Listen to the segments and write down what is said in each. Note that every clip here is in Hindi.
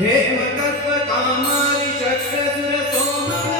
हे मकस्व कामारि चक्रसुर सोमन।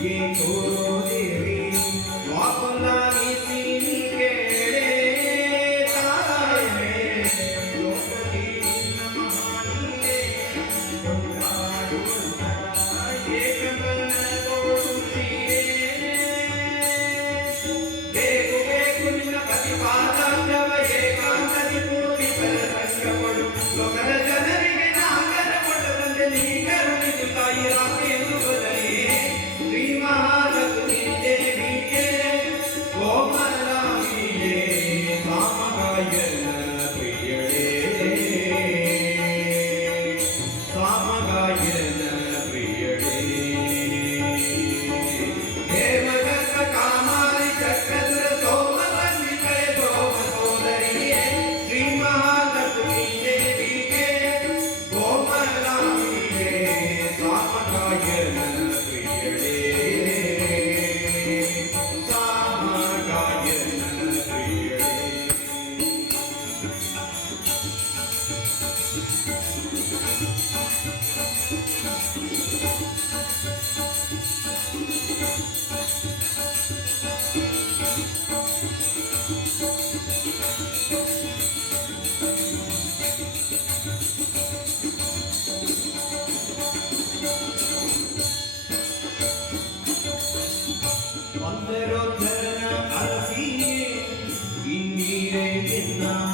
Sri Guru ஈரே என்ன